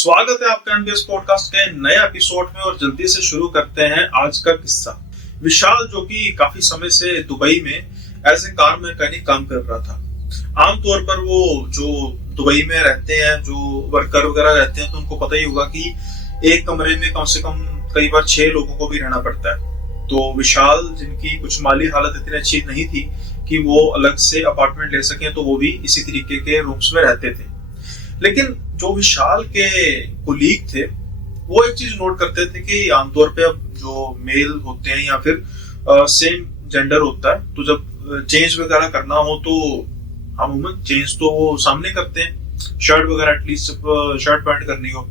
स्वागत है आपका एनबीएस पॉडकास्ट के नए एपिसोड में और जल्दी से शुरू करते हैं आज का किस्सा। विशाल जो कि काफी समय से दुबई में एज ए कार मैकेनिक काम कर रहा था। आमतौर पर वो जो दुबई में रहते हैं, जो वर्कर वगैरह रहते हैं, तो उनको पता ही होगा कि एक कमरे में कम से कम कई बार 6 लोगों को भी रहना पड़ता है। तो विशाल, जिनकी कुछ माली हालत इतनी अच्छी नहीं थी कि वो अलग से अपार्टमेंट ले सकें, तो वो भी इसी तरीके के रूम्स में रहते थे। लेकिन जो विशाल के कोलीग थे वो एक चीज नोट करते थे कि आमतौर पे अब जो मेल होते हैं या फिर सेम जेंडर होता है, तो जब चेंज वगैरह करना हो तो अमूमन चेंज तो वो सामने करते हैं, शर्ट वगैरह एटलीस्ट शर्ट पैंट करनी हो।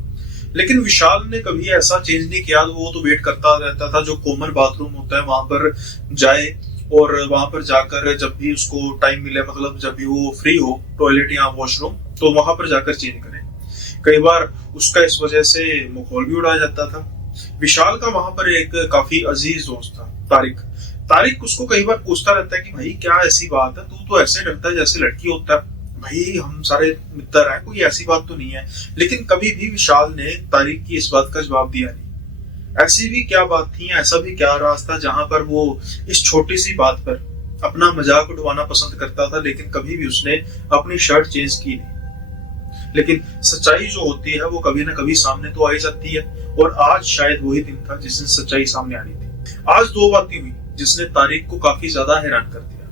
लेकिन विशाल ने कभी ऐसा चेंज नहीं किया। वो तो वेट करता रहता था, जो कॉमन बाथरूम होता है वहां पर जाए और वहां पर जाकर जब भी उसको टाइम मिले, मतलब जब भी वो फ्री हो, टॉयलेट या वॉशरूम, तो वहां पर जाकर चेंज करे। कई बार उसका इस वजह से मखौल भी उड़ाया जाता था। विशाल का वहां पर एक काफी अजीज दोस्त था, तारिक उसको कई बार पूछता रहता है कि भाई क्या ऐसी बात है, तू तो ऐसे डरता है जैसे लड़की होता है। भाई हम सारे मित्र हैं, कोई ऐसी बात तो नहीं है। लेकिन कभी भी विशाल ने तारिक की इस बात का जवाब दिया नहीं। ऐसी भी क्या बात थी, ऐसा भी क्या राज था जहां पर वो इस छोटी सी बात पर अपना मजाक उड़वाना पसंद करता था, लेकिन कभी भी उसने अपनी शर्ट चेंज की नहीं। लेकिन सच्चाई जो होती है वो कभी ना कभी सामने तो आ ही जाती है, और आज शायद वही दिन था जिस दिन सच्चाई सामने आनी थी। आज 2 बातें हुई जिसने तारिक को काफी ज्यादा हैरान कर दिया,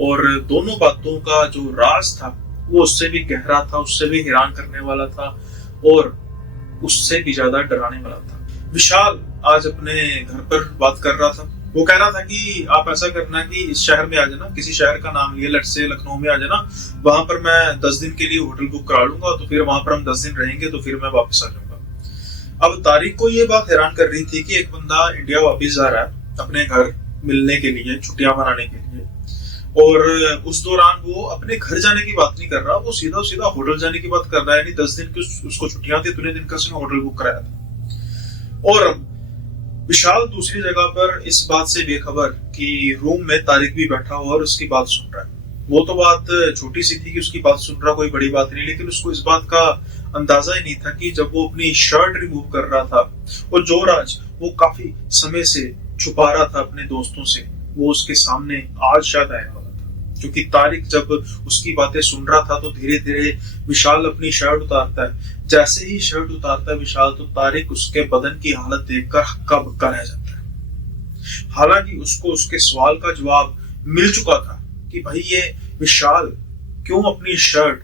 और दोनों बातों का जो राज था वो उससे भी गहरा था, उससे भी हैरान करने वाला था, और उससे भी ज्यादा डराने वाला था। विशाल आज अपने घर पर बात कर रहा था। वो कह रहा था कि आप ऐसा करना कि इस शहर में आ जाना, किसी शहर का नाम लिए, लट से लखनऊ में आ जाना, वहां पर मैं 10 दिन के लिए होटल बुक करा लूंगा, तो फिर वहां पर हम 10 दिन रहेंगे, तो फिर मैं वापस आ जाऊंगा। अब तारिक को ये बात हैरान कर रही थी कि एक बंदा इंडिया वापस जा रहा है अपने घर मिलने के लिए, छुट्टियां मनाने के लिए, और उस दौरान वो अपने घर जाने की बात नहीं कर रहा, वो सीधा सीधा होटल जाने की बात कर रहा है। यानी 10 दिन की उसको छुट्टियां थी, इतने दिन का उसने होटल बुक कराया था। और विशाल दूसरी जगह पर इस बात से बेखबर कि रूम में तारिक भी बैठा हुआ और उसकी बात सुन रहा है। वो तो बात छोटी सी थी कि उसकी बात सुन रहा, कोई बड़ी बात नहीं, लेकिन उसको इस बात का अंदाजा ही नहीं था कि जब वो अपनी शर्ट रिमूव कर रहा था और जो राज वो काफी समय से छुपा रहा था अपने दोस्तों से, वो उसके सामने आज शायद आया वाला था। क्योंकि तारिक जब उसकी बातें सुन रहा था तो धीरे धीरे विशाल अपनी शर्ट उतारता है। जैसे ही शर्ट उतारता है विशाल, तो तारिक उसके बदन की हालत देखकर हक्का बक्का रह जाता है। हालांकि उसको उसके सवाल का जवाब मिल चुका था कि भाई ये विशाल क्यों अपनी शर्ट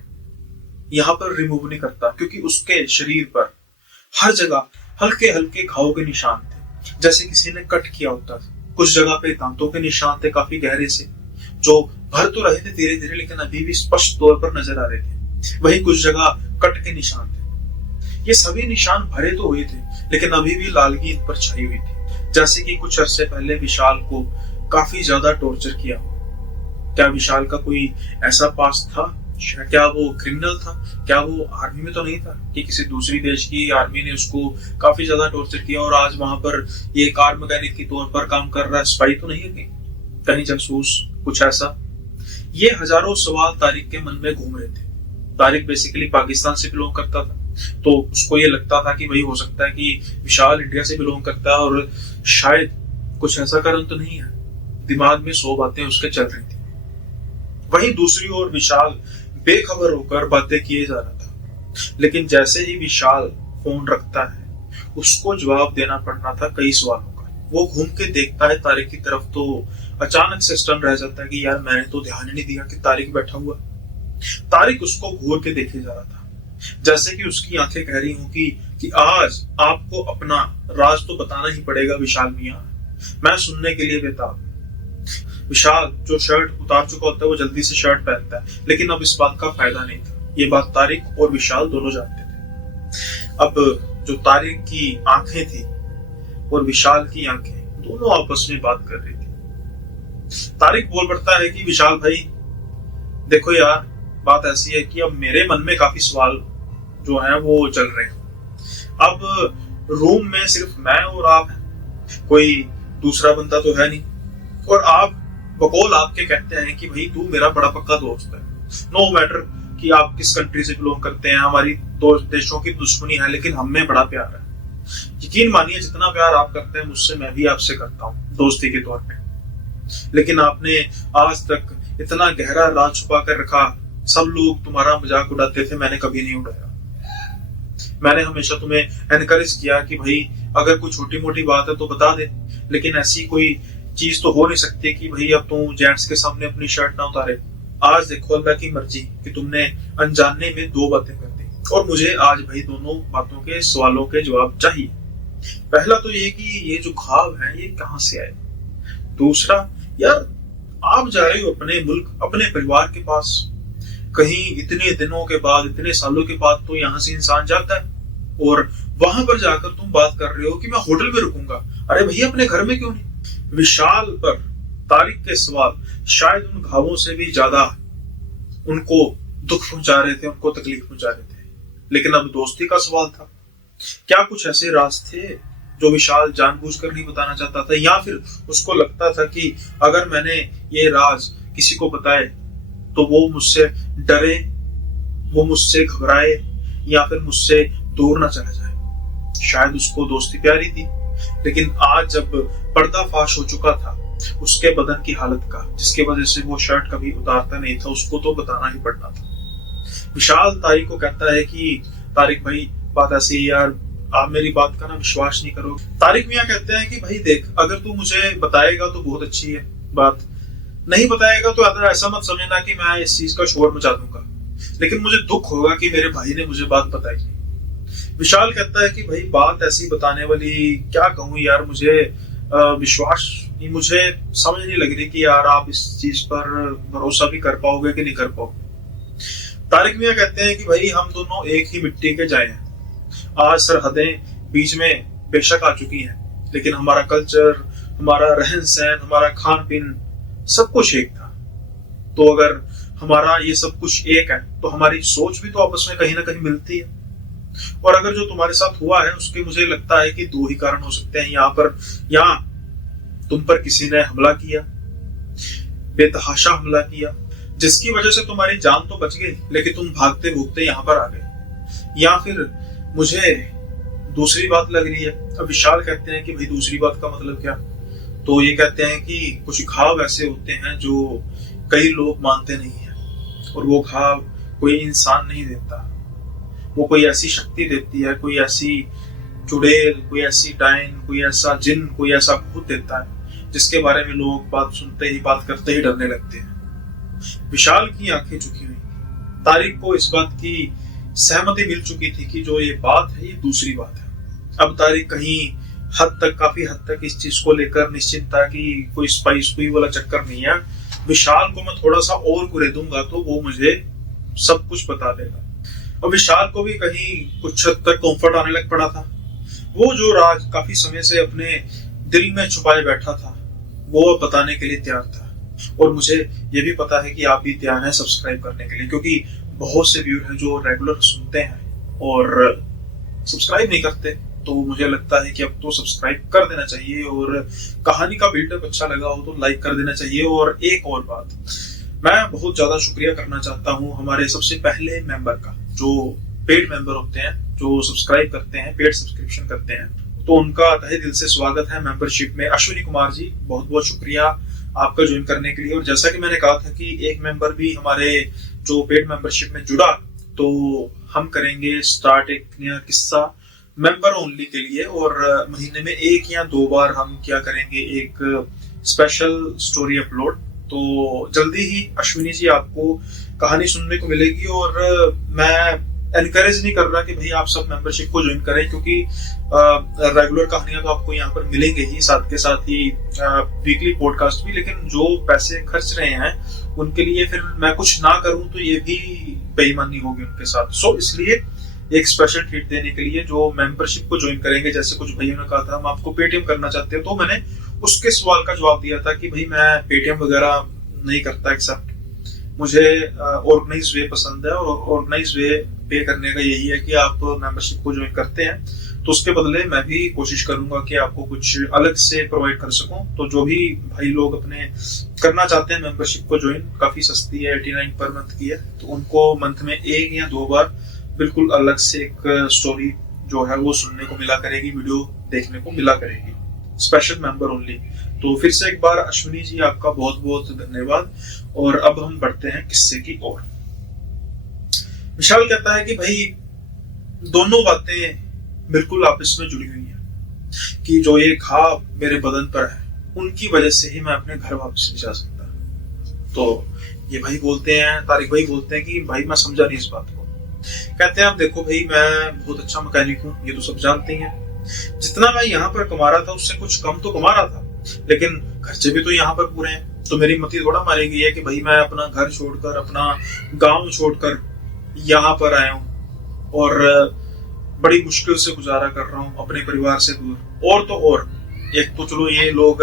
यहां पर रिमूव नहीं करता, क्योंकि उसके शरीर पर हर जगह हल्के हल्के घावों के निशान थे, जैसे किसी ने कट किया होता। कुछ जगह पे दांतों के निशान थे काफी गहरे से, जो भर तो रहे थे धीरे धीरे, लेकिन अभी भी स्पष्ट तौर पर नजर आ रहे थे। वहीं कुछ जगह कट के निशान थे। ये सभी निशान भरे तो हुए थे, लेकिन अभी भी लालगी इन पर छाई हुई थी, जैसे कि कुछ अरसे पहले विशाल को काफी ज्यादा टॉर्चर किया। क्या विशाल का कोई ऐसा पास्ट था? क्या वो क्रिमिनल था? क्या वो आर्मी में तो नहीं था कि किसी दूसरी देश की आर्मी ने उसको काफी ज्यादा टॉर्चर किया और आज वहां पर ये कार मैकेनिक के तौर पर काम कर रहा है? स्पाई तो नहीं है कहीं जासूस, कुछ ऐसा? ये हजारों सवाल तारिक के मन में घूम रहे थे। तारिक बेसिकली पाकिस्तान से बिलोंग करता था, तो उसको ये लगता था कि भाई हो सकता है कि विशाल इंडिया से बिलोंग करता है और शायद कुछ ऐसा कारण तो नहीं है। दिमाग में 100 बातें उसके चल रही थी। वहीं दूसरी ओर विशाल बेखबर होकर बातें किए जा रहा था। लेकिन जैसे ही विशाल फोन रखता है, उसको जवाब देना पड़ना था कई सवालों का। वो घूम के देखता है तारिक की तरफ, तो अचानक से स्टन रह जाता है कि यार मैंने तो ध्यान ही नहीं दिया कि तारिक बैठा हुआ। तारिक उसको घूर के देखे जा रहा था, जैसे कि उसकी आंखें कह रही हों कि आज आपको अपना राज तो बताना ही पड़ेगा विशाल मियां, मैं सुनने के लिए बेताब। विशाल जो शर्ट उतार चुका होता है वो जल्दी से शर्ट पहनता है, लेकिन अब इस बात का फायदा नहीं था। ये बात तारिक और विशाल दोनों जानते थे। अब जो तारिक की आंखें थी और विशाल की आंखें दोनों आपस में बात कर रही थी। तारिक बोल पड़ता है कि विशाल भाई देखो यार, बात ऐसी है कि अब मेरे मन में काफी सवाल जो है वो चल रहे हैं। अब रूम में सिर्फ मैं और आप हैं, कोई दूसरा बंदा तो है नहीं, और आप बकौल आपके कहते हैं कि भाई तू मेरा बड़ा पक्का दोस्त है। नो मैटर कि आप किस कंट्री से बिलोंग करते हैं, हमारी दो देशों की दुश्मनी है लेकिन हमें बड़ा प्यार है। यकीन मानिए जितना प्यार आप करते हैं मुझसे मैं भी आपसे करता हूँ दोस्ती के तौर पे, लेकिन आपने आज तक इतना गहरा राज छुपा कर रखा। सब लोग तुम्हारा मजाक उड़ाते थे, मैंने कभी नहीं उड़ाया। मैंने हमेशा तुम्हें एनकरेज किया कि भाई अगर कोई छोटी मोटी बात है तो बता दे, लेकिन ऐसी कोई चीज तो हो नहीं सकती कि भाई अब तू जेंट्स के सामने अपनी शर्ट ना उतारे। आज देखो अल्लाह की मर्जी कि तुमने अनजाने में दो बातें कर दी, और मुझे आज भाई दोनों बातों के सवालों के जवाब चाहिए। पहला तो ये कि ये जो घाव है ये कहां से आए। दूसरा, यार आप जा रहे हो अपने मुल्क, अपने परिवार के पास, कहीं इतने दिनों के बाद, इतने सालों के बाद तो यहाँ से इंसान जाता है, और वहां पर जाकर तुम बात कर रहे हो कि मैं होटल में रुकूंगा। अरे भैया अपने घर में क्यों नहीं। विशाल पर तारिक के सवाल शायद उन घावों से भी ज्यादा उनको दुख पहुंचा रहे थे, उनको तकलीफ पहुंचा रहे थे। लेकिन अब दोस्ती का सवाल था। क्या कुछ ऐसे राज थे जो विशाल जानबूझकर नहीं बताना चाहता था, या फिर उसको लगता था कि अगर मैंने ये राज किसी को बताए तो वो मुझसे डरे, वो मुझसे घबराए, या फिर मुझसे दूर ना चला जाए। शायद उसको दोस्ती प्यारी थी, लेकिन आज जब पर्दाफाश हो चुका था उसके बदन की हालत का, जिसकी वजह से वो शर्ट कभी उतारता नहीं था, उसको तो बताना ही पड़ना था। विशाल तारिक को कहता है कि तारिक भाई बात ऐसी, यार आप मेरी बात का ना विश्वास नहीं करो। तारिक मियां कहते हैं कि भाई देख, अगर तू मुझे बताएगा तो बहुत अच्छी है बात, नहीं बताएगा तो ऐसा मत समझना कि मैं इस चीज का शोर मचा दूंगा, लेकिन मुझे दुख होगा कि मेरे भाई ने मुझे बात बताई। विशाल कहता है कि भाई बात ऐसी बताने वाली, क्या कहूं यार, मुझे विश्वास, मुझे समझ नहीं लग रही कि यार आप इस चीज पर भरोसा भी कर पाओगे कि नहीं कर पाओगे। तारिक मियां कहते हैं कि भाई हम दोनों एक ही मिट्टी के जाए हैं। आज सरहदें बीच में बेशक आ चुकी हैं, लेकिन हमारा कल्चर, हमारा रहन सहन, हमारा खान पीन सब कुछ एक था। तो अगर हमारा ये सब कुछ एक है तो हमारी सोच भी तो आपस में कहीं ना कहीं मिलती है। और अगर जो तुम्हारे साथ हुआ है उसके मुझे लगता है कि दो ही कारण हो सकते हैं। यहाँ पर, या तुम पर किसी ने हमला किया, बेतहाशा हमला किया, जिसकी वजह से तुम्हारी जान तो बच गई लेकिन तुम भागते भूगते यहाँ पर आ गए, या फिर मुझे दूसरी बात लग रही है। अब विशाल कहते हैं कि भाई दूसरी बात का मतलब क्या। तो ये कहते हैं कि कुछ घाव ऐसे होते हैं जो कई लोग मानते नहीं हैं, और वो घाव कोई इंसान नहीं देता, वो कोई ऐसी शक्ति देती है, कोई ऐसी चुड़ैल, कोई ऐसी डायन, कोई ऐसा जिन, कोई ऐसा भूत देता है जिसके बारे में लोग बात सुनते ही, बात करते ही डरने लगते हैं। विशाल की आंखें झुकी हुई, तारिक को इस बात की सहमति मिल चुकी थी कि जो ये बात है ये दूसरी बात है। अब तारिक कहीं हद तक, काफी हद तक इस चीज को लेकर निश्चित था कि कोई स्पाइस हुई वाला चक्कर नहीं है। विशाल को मैं थोड़ा सा और कुरे दूंगा तो वो मुझे सब कुछ बता देगा। और विशाल को भी कहीं कुछ हद तक कंफर्ट आने लग पड़ा था। वो जो राज काफी समय से अपने दिल में छुपाए बैठा था वो बताने के लिए तैयार था। और मुझे ये भी पता है कि आप भी तैयार हैं सब्सक्राइब करने के लिए, क्योंकि बहुत से व्यूअर हैं जो रेगुलर सुनते हैं और सब्सक्राइब नहीं करते। तो मुझे लगता है कि अब तो सब्सक्राइब कर देना चाहिए, और कहानी का बिल्डअप अच्छा लगा हो तो लाइक कर देना चाहिए। और एक और बात, मैं बहुत ज्यादा शुक्रिया करना चाहता हूँ हमारे सबसे पहले मेंबर का, जो पेड मेंबर होते हैं, जो सब्सक्राइब करते हैं, पेड सब्सक्रिप्शन करते हैं, तो उनका तहे दिल से स्वागत है मेंबरशिप में। अश्विनी कुमार जी, बहुत बहुत शुक्रिया आपका ज्वाइन करने के लिए। और जैसा कि मैंने कहा था कि एक मेंबर भी हमारे जो पेड मेंबरशिप में जुड़ा, तो हम करेंगे स्टार्ट एक नया किस्सा मेंबर ओनली के लिए, और महीने में 1 या 2 बार हम क्या करेंगे, एक स्पेशल स्टोरी अपलोड। तो जल्दी ही अश्विनी जी आपको कहानी सुनने को मिलेगी। और मैं एनकरेज नहीं कर रहा कि भाई आप सब मेंबरशिप को ज्वाइन करें, क्योंकि रेगुलर कहानियां तो आपको यहाँ पर मिलेंगे ही, साथ के साथ ही वीकली पॉडकास्ट भी। लेकिन जो पैसे खर्च रहे हैं उनके लिए फिर मैं कुछ ना करूं तो ये भी बेईमानी होगी उनके साथ। सो इसलिए एक स्पेशल ट्रीट देने के लिए जो मेंबरशिप को ज्वाइन करेंगे, जैसे कुछ भाइयों ने कहा था हम आपको पेटीएम करना चाहते हैं, तो मैंने उसके सवाल का जवाब दिया था कि भाई मैं पेटीएम वगैरह नहीं करता एक्सेप्ट, मुझे ऑर्गेनाइज वे पसंद है। और ऑर्गेनाइज वे पे करने का यही है कि आप मेंबरशिप को ज्वाइन करते हैं तो उसके बदले मैं भी कोशिश करूंगा कि आपको कुछ अलग से प्रोवाइड कर सकूं। तो जो भी भाई लोग अपने करना चाहते हैं मेंबरशिप को ज्वाइन, काफी सस्ती है, 89 पर मंथ की है, तो उनको मंथ में 1 या 2 बार बिल्कुल अलग से एक स्टोरी जो है वो सुनने को मिला करेगी, वीडियो देखने को मिला करेगी, स्पेशल मेंबर ओनली। तो फिर से एक बार अश्विनी जी आपका बहुत बहुत धन्यवाद। और अब हम बढ़ते हैं किस्से की ओर। विशाल कहता है कि भाई दोनों बातें बिल्कुल आपस में जुड़ी हुई हैं कि जो ये घाव मेरे बदन पर है उनकी वजह से ही मैं अपने घर वापस नहीं जा सकता। तो ये भाई बोलते हैं, तारिक भाई बोलते हैं कि भाई मैं समझा नहीं इस बात को। कहते हैं आप देखो भाई मैं बहुत अच्छा मैकेनिक हूँ, ये तो सब जानते हैं, जितना मैं यहाँ पर कमा रहा था उससे कुछ कम तो कमा रहा था, लेकिन खर्चे भी तो यहाँ पर पूरे हैं। तो मेरी मति थोड़ा मारेगी है कि भाई मैं अपना घर छोड़कर, अपना गांव छोड़कर यहाँ पर आया हूँ और बड़ी मुश्किल से गुजारा कर रहा हूँ अपने परिवार से दूर। और तो और एक तो चलो ये लोग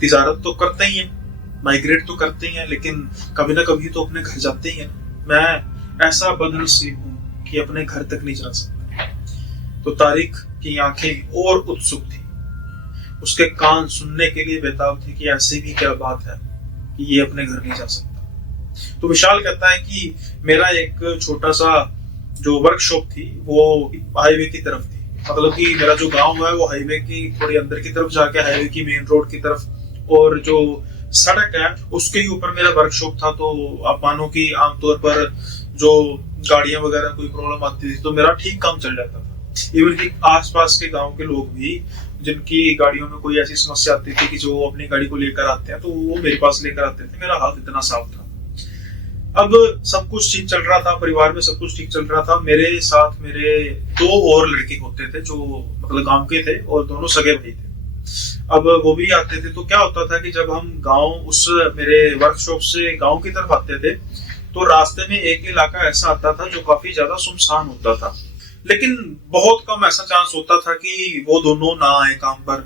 तिजारत तो करते ही हैं, माइग्रेट तो करते ही हैं, लेकिन कभी ना कभी तो अपने घर जाते ही हैं। मैं ऐसा बदनसीब हूँ कि अपने घर तक नहीं जा सकता। तो तारिक की आंखें और उत्सुक थी, उसके कान सुनने के लिए बेताब थे कि ऐसी भी क्या बात है कि ये अपने घर नहीं जा सकता। तो विशाल कहता है कि मेरा एक छोटा सा जो वर्कशॉप थी वो हाईवे की तरफ थी, मतलब कि मेरा जो गांव है वो हाईवे की थोड़ी अंदर की तरफ जाके हाईवे की मेन रोड की तरफ, और जो सड़क है उसके ही ऊपर मेरा वर्कशॉप था। तो आप मानो कि आमतौर पर जो गाड़ियां वगैरह कोई प्रॉब्लम आती थी तो मेरा ठीक काम चल जाता था। इवन कि आसपास के गांव के लोग भी जिनकी गाड़ियों में कोई ऐसी समस्या आती थी कि जो अपनी गाड़ी को लेकर आते हैं तो वो मेरे पास लेकर आते थे, मेरा हाथ इतना साफ था। अब सब कुछ ठीक चल रहा था, परिवार में सब कुछ ठीक चल रहा था। मेरे साथ मेरे 2 और लड़के होते थे जो मतलब गांव के थे और दोनों सगे भाई थे। अब वो भी आते थे। तो क्या होता था कि जब हम गांव उस मेरे वर्कशॉप से गांव की तरफ आते थे तो रास्ते में एक इलाका ऐसा आता था जो काफी ज्यादा सुनसान होता था, लेकिन बहुत कम ऐसा चांस होता था कि वो दोनों ना आए काम पर।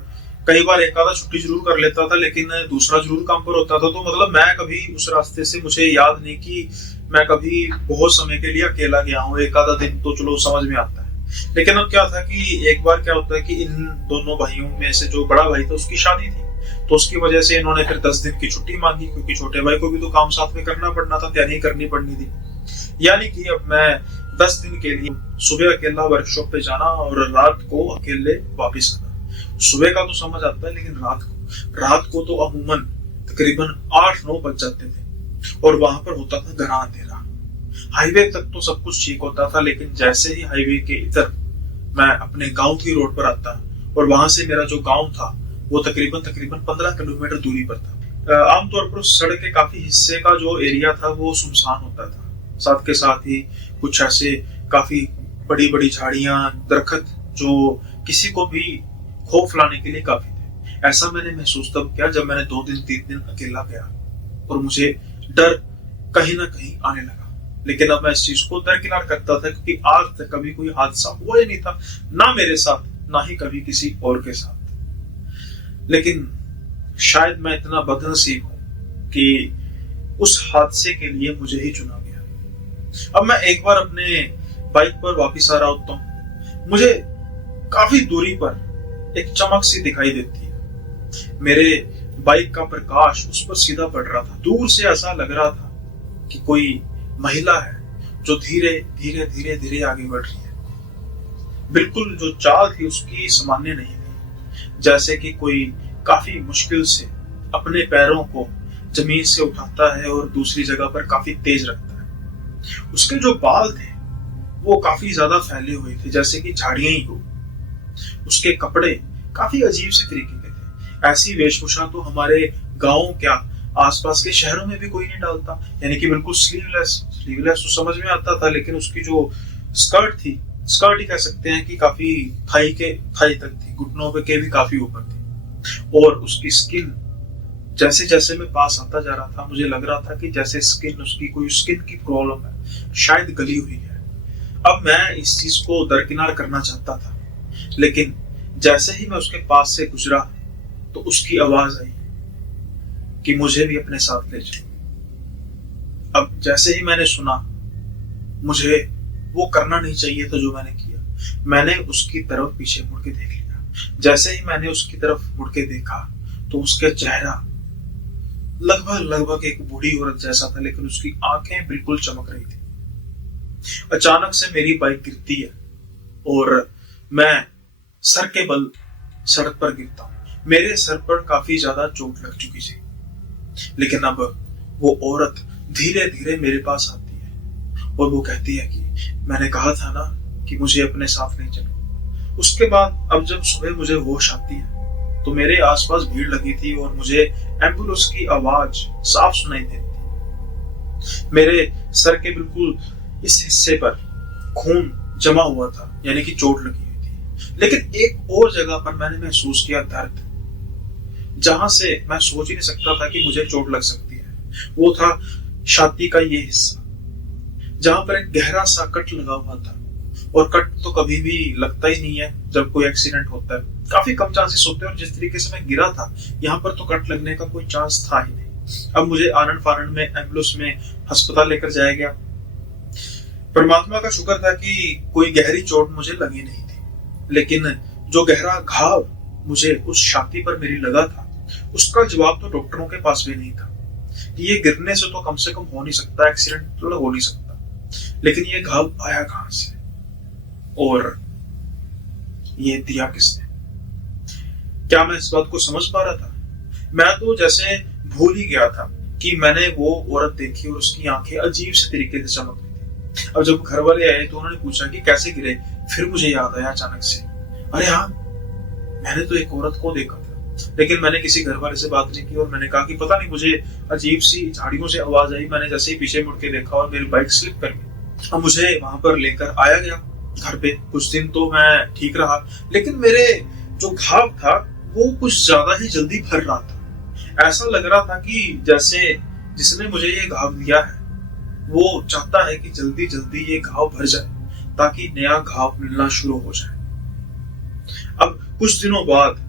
कई बार एक आधा छुट्टी जरूर कर लेता था लेकिन दूसरा जरूर काम पर होता था। तो मतलब मैं कभी उस रास्ते से, मुझे याद नहीं कि मैं कभी बहुत समय के लिए अकेला गया हूँ। एक आधा दिन तो चलो समझ में आता है, लेकिन अब क्या था कि एक बार क्या होता है कि इन दोनों भाइयों में से जो बड़ा भाई था उसकी शादी थी, तो उसकी वजह से इन्होंने फिर 10 दिन की छुट्टी मांगी, क्योंकि छोटे भाई को भी तो काम साथ में करना पड़ना था, तैयारी करनी पड़नी थी। यानी कि अब मैं 10 दिन के लिए सुबह अकेला वर्कशॉप पे जाना और रात को अकेले वापस आना। सुबह का तो समझ आता है, लेकिन रात को तो अमूमन तकरीबन 8-9 बज जाते थे और वहां पर होता था घना अंधेरा। हाईवे तक तो सब कुछ ठीक होता था, लेकिन जैसे ही हाईवे के इधर मैं अपने गांव की रोड पर आता और वहां से मेरा जो गांव था वो तकरीबन 15 किलोमीटर दूरी पर था। आमतौर पर उस सड़क के काफी हिस्से का जो एरिया था वो सुनसान होता था, साथ के साथ ही कुछ ऐसे काफी बड़ी बड़ी झाड़ियां, दरख्त जो किसी को भी खौफ लाने के लिए काफी थे। ऐसा मैंने महसूस तब किया जब मैंने 2 दिन 3 दिन अकेला गया और मुझे डर कहीं ना कहीं आने लगा। लेकिन अब मैं इस चीज को दरकिनार करता था, क्योंकि आज तक कभी कोई हादसा हुआ ही नहीं था, ना मेरे साथ ना ही कभी किसी और के साथ। लेकिन शायद मैं इतना बदनसीब हूं कि उस हादसे के लिए मुझे ही चुना गया। अब मैं एक बार अपने बाइक पर वापस आ रहा होता हूं, मुझे काफी दूरी पर एक चमक सी दिखाई देती है। मेरे बाइक का प्रकाश उस पर सीधा पड़ रहा था। दूर से ऐसा लग रहा था कि कोई महिला है जो धीरे धीरे धीरे धीरे आगे बढ़ रही है। बिल्कुल जो चाल थी उसकी सामान्य नहीं थी, जैसे कि कोई काफी मुश्किल से अपने पैरों को जमीन से उठाता है और दूसरी जगह पर काफी तेज रखता है। उसके जो बाल थे वो काफी ज्यादा फैले हुए थे, जैसे कि झाड़ियां ही हो। उसके कपड़े काफी अजीब से तरीके के थे। ऐसी वेशभूषा तो हमारे गांव क्या आसपास के शहरों में भी कोई नहीं डालता, यानी कि बिल्कुल स्लीवलेस तो समझ में आता था, लेकिन उसकी जो स्कर्ट थी, स्कर्ट ही कह सकते हैं कि काफी थाई तक थी, घुटनों पे के भी काफी ऊपर थी। और उसकी स्किन, जैसे जैसे मैं पास आता जा रहा था मुझे लग रहा था कि जैसे उसकी कोई स्किन की प्रॉब्लम है, शायद गली हुई है। अब मैं इस चीज को दरकिनार करना चाहता था, लेकिन जैसे ही मैं उसके पास से गुजरा तो उसकी आवाज आई कि मुझे भी अपने साथ ले चलो। अब जैसे ही मैंने सुना, मुझे वो करना नहीं चाहिए था जो मैंने किया, मैंने उसकी तरफ पीछे मुड़ के देख लिया। जैसे ही मैंने उसकी तरफ मुड़ के देखा तो उसका चेहरा लगभग लगभग एक बूढ़ी औरत जैसा था, लेकिन उसकी आंखें बिल्कुल चमक रही थी। अचानक से मेरी बाइक गिरती है और मैं सर के बल सड़क पर गिरता हूं। मेरे सर पर काफी ज्यादा चोट लग चुकी थी, लेकिन अब वो औरत धीरे धीरे मेरे पास आती है और वो कहती है कि मैंने कहा था ना कि मुझे अपने साथ नहीं चलो। उसके बाद अब जब सुबह मुझे होश आती है तो मेरे आसपास भीड़ लगी थी और मुझे एम्बुलेंस की आवाज साफ सुनाई देती थी। मेरे सर के बिल्कुल इस हिस्से पर खून जमा हुआ था, यानी कि चोट लगी हुई थी। लेकिन एक और जगह पर मैंने महसूस किया दर्द, जहां से मैं सोच ही नहीं सकता था कि मुझे चोट लग सकती है। वो था छाती का ये हिस्सा, जहां पर एक गहरा सा कट लगा हुआ था। और कट तो कभी भी लगता ही नहीं है जब कोई एक्सीडेंट होता है, काफी कम चांसेस होते हैं। और जिस तरीके से मैं गिरा था, यहाँ पर तो कट लगने का कोई चांस था ही नहीं। अब मुझे आनंद फानंद में एम्बुलेंस में अस्पताल लेकर जाया गया। परमात्मा का शुक्र था कि कोई गहरी चोट मुझे लगी नहीं थी, लेकिन जो गहरा घाव मुझे उस छाती पर मेरी लगा था, उसका जवाब तो डॉक्टरों के पास भी नहीं था कि ये गिरने से तो कम से कम हो नहीं सकता, एक्सीडेंट तो हो नहीं सकता। लेकिन ये घाव आया कहां से और ये दिया किसने? क्या मैं इस बात को समझ पा रहा था? मैं तो जैसे भूल ही गया था कि मैंने वो औरत देखी और उसकी आंखें अजीब से तरीके से चमक रही थी। अब जब घर वाले आए तो उन्होंने पूछा कि कैसे गिरे, फिर मुझे याद आया अचानक से, अरे हाँ, मैंने तो एक औरत को देखा था। लेकिन मैंने किसी घर वाले से बात नहीं की और मैंने कहा कि पता नहीं, मुझे अजीब सी झाड़ियों से आवाज आई। मैंने जैसे ही पीछे मुड़ के देखा और मेरी बाइक स्लिप कर गई। अब मुझे वहां पर लेकर आया गया घर पे। कुछ दिन तो मैं ठीक रहा, लेकिन मेरे जो घाव था वो कुछ ज्यादा ही जल्दी भर रहा था। ऐसा लग रहा था कि जैसे जिसने मुझे ये घाव दिया है वो चाहता है कि जल्दी जल्दी ये घाव भर जाए ताकि नया घाव मिलना शुरू हो जाए। अब कुछ दिनों बाद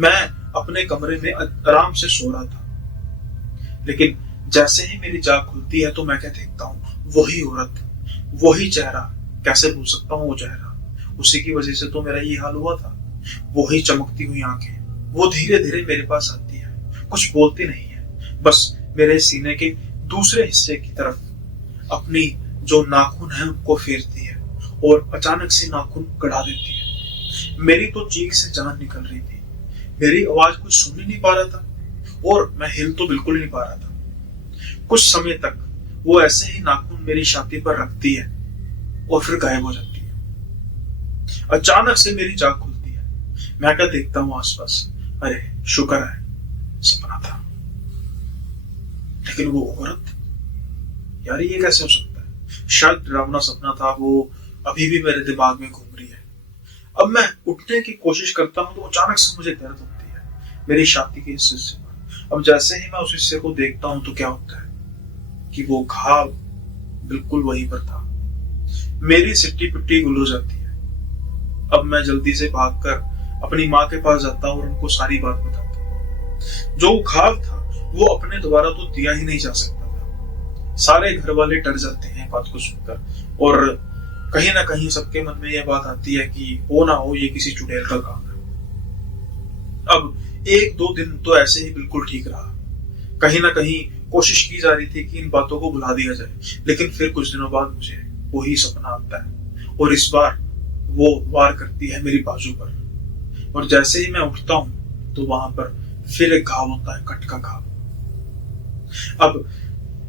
मैं अपने कमरे में आराम से सो रहा था, लेकिन जैसे ही मेरी जाग खुलती है तो मैं क्या देखता हूँ, वही औरत, वही चेहरा। कैसे भूल सकता हूँ वो चेहरा? उसी की वजह से तो मेरा ये हाल हुआ था। वही चमकती हुई आंखें, वो धीरे धीरे मेरे पास आती है, कुछ बोलती नहीं है, बस मेरे सीने के दूसरे हिस्से की तरफ अपनी जो नाखून है उनको फेरती है और अचानक से नाखून कढ़ा देती है। मेरी तो चीख से जान निकल रही थी। मेरी आवाज कुछ सुन ही नहीं पा रहा था और मैं हिल तो बिल्कुल नहीं पा रहा था। कुछ समय तक वो ऐसे ही नाखून मेरी छाती पर रखती है और फिर गायब हो जाती है। अचानक से मेरी जाग खुलती है। मैं क्या देखता हूं आसपास, अरे शुक्र है सपना था। लेकिन वो औरत, यार ये कैसे हो सकता है? शायद डरावना सपना था, वो अभी भी मेरे दिमाग में घूम रही है। अब मैं उठने की कोशिश करता हूं तो अचानक से मुझे दर्द होती है मेरी छाती के हिस्से से। अब जैसे ही मैं उस हिस्से को देखता हूं तो क्या होता है कि वो घाव बिल्कुल वहीं पर था। मेरी सिट्टी पिट्टी गुल हो जाती है। अब मैं जल्दी से भागकर अपनी माँ के पास जाता हूँ और उनको सारी बात बताता हूँ। जो घाव था वो अपने द्वारा तो दिया ही नहीं जा सकता था। सारे घर वाले डर जाते हैं बात को सुनकर और कहीं ना कहीं सबके मन में यह बात आती है कि हो ना हो ये किसी चुड़ैल का काम है। अब एक दो दिन तो ऐसे ही बिल्कुल ठीक रहा। कहीं ना कहीं कोशिश की जा रही थी कि इन बातों को भुला दिया जाए, लेकिन फिर कुछ दिनों बाद मुझे वही सपना आता है और इस बार वो वार करती है मेरी बाजू पर। और जैसे ही मैं उठता हूं तो वहां पर फिर एक घाव होता है, कट का घाव। अब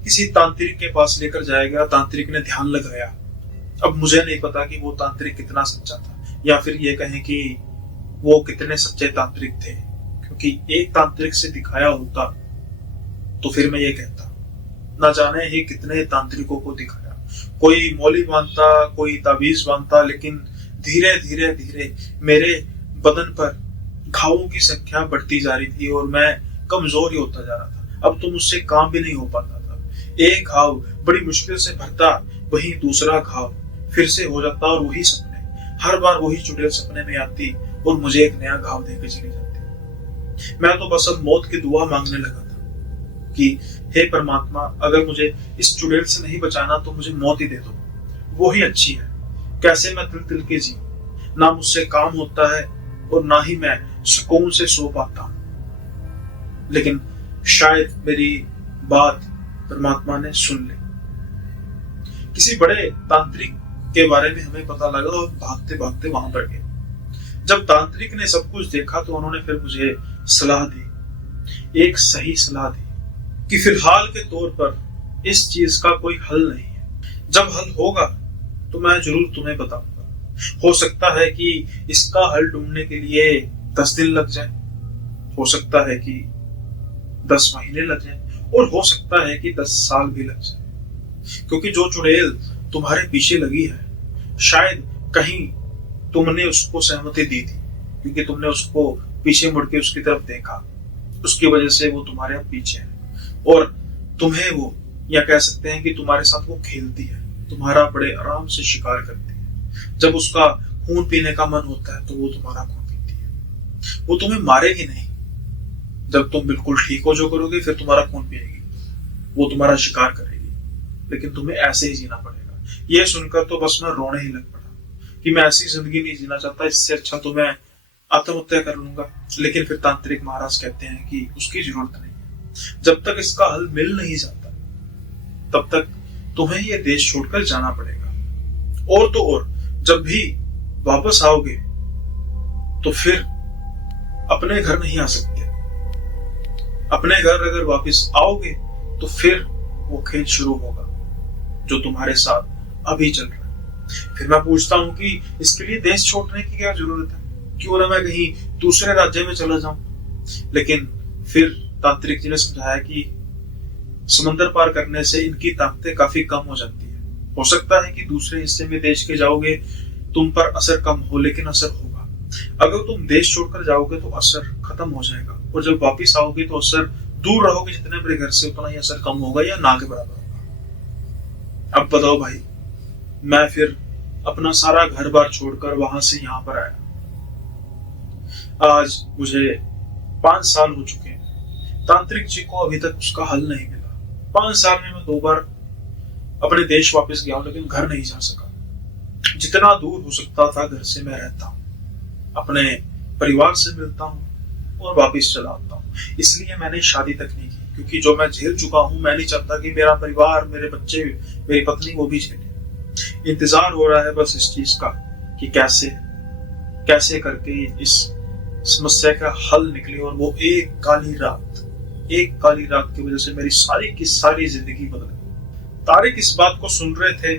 किसी तांत्रिक के पास लेकर जाया गया, तांत्रिक ने ध्यान लगाया। अब मुझे नहीं पता कि वो तांत्रिक कितना सच्चा था या फिर ये कहें कि वो कितने सच्चे तांत्रिक थे, क्योंकि एक तांत्रिक से दिखाया होता तो फिर मैं ये कहता, ना जाने ही कितने तांत्रिकों को दिखाया। कोई मौली बांधता, कोई ताबीज बांधता, लेकिन धीरे धीरे धीरे मेरे बदन पर घावों की संख्या बढ़ती जा रही थी और मैं कमजोर ही होता जा रहा था। अब तो मुझसे काम भी नहीं हो पाता था। एक घाव बड़ी मुश्किल से भरता, वही दूसरा घाव फिर से हो जाता और वही सपने, हर बार वही चुड़ैल सपने में आती और मुझे एक नया घाव देकर चली जाती। मैं तो बस अब मौत की दुआ मांगने लगा था कि हे परमात्मा, अगर मुझे इस चुड़ैल से नहीं बचाना तो मुझे मौत ही दे दो, वो ही अच्छी है। कैसे मैं तिल तिल के जी, ना मुझसे काम होता है और ना ही मैं सुकून से सो पाता हूं। लेकिन शायद मेरी बात परमात्मा ने सुन ली। किसी बड़े तांत्रिक के बारे में हमें पता लगा और भागते भागते वहां पर गए। जब तांत्रिक ने सब कुछ देखा तो उन्होंने फिर मुझे सलाह दी, एक सही सलाह दी कि फिलहाल के तौर पर इस चीज का कोई हल नहीं है। जब हल होगा तो मैं जरूर तुम्हें बताऊंगा। हो सकता है कि इसका हल ढूंढने के लिए 10 दिन लग जाए, हो सकता है कि 10 महीने लग जाए, और हो सकता है कि 10 साल भी लग जाए। क्योंकि जो चुड़ैल तुम्हारे पीछे लगी है, शायद कहीं तुमने उसको सहमति दी थी, क्योंकि तुमने उसको पीछे मुड़ के उसकी तरफ देखा, उसकी वजह से वो तुम्हारे पीछे है और तुम्हें वो, या कह सकते हैं कि तुम्हारे साथ वो खेलती है, तुम्हारा बड़े आराम से शिकार करती है। जब उसका खून पीने का मन होता है तो वो तुम्हारा खून पीती है। वो तुम्हें मारेगी नहीं, जब तुम बिल्कुल ठीक हो जो करोगे फिर तुम्हारा खून पिएगी, वो तुम्हारा शिकार करेगी, लेकिन तुम्हें ऐसे ही जीना पड़ेगा। ये सुनकर तो बस मैं रोने ही लग पड़ा कि मैं ऐसी जिंदगी नहीं जीना चाहता, इससे अच्छा तो मैं आत्महत्या कर लूंगा। लेकिन फिर तांत्रिक महाराज कहते हैं कि उसकी जरूरत नहीं है, जब तक इसका हल मिल नहीं जाता तब तक तुम्हें ये देश छोड़कर जाना पड़ेगा। और तो और जब भी वापस आओगे तो फिर अपने घर नहीं आ सकते। अपने घर अगर वापस आओगे तो फिर वो खेल शुरू होगा जो तुम्हारे साथ अभी चल रहा है। फिर मैं पूछता हूं कि इसके लिए देश छोड़ने की क्या जरूरत है, क्यों ना मैं कहीं दूसरे राज्य में चला जाऊं। लेकिन फिर तांत्रिक जी ने समझाया कि समंदर पार करने से इनकी ताकतें काफी कम हो जाती है। हो सकता है कि दूसरे हिस्से में देश के जाओगे तुम पर असर कम हो, लेकिन असर होगा। अगर तुम देश छोड़कर जाओगे तो असर खत्म हो जाएगा, और जब वापिस आओगे तो असर, दूर रहोगे जितने बड़े घर से, उतना ही असर कम होगा या ना के बराबर होगा। अब बताओ भाई, मैं फिर अपना सारा घर बार छोड़कर वहां से यहां पर आया। आज मुझे 5 साल हो चुके हैं। तांत्रिक जी को अभी तक उसका हल नहीं मिला। 5 साल में मैं 2 बार अपने देश वापस गया हूं, लेकिन घर नहीं जा सका। जितना दूर हो सकता था घर से मैं रहता हूं, अपने परिवार से मिलता हूं और वापस चला आता हूं। इसलिए मैंने शादी तक नहीं की, क्योंकि जो मैं झेल चुका हूं मैं नहीं चाहता कि मेरा परिवार, मेरे बच्चे, मेरी पत्नी वो भी झेले। इंतजार हो रहा है बस इस चीज का कि कैसे कैसे करके इस समस्या का हल निकले। और वो एक काली रात की वजह से मेरी सारी की सारी जिंदगी बदल गई। तारिक इस बात को सुन रहे थे।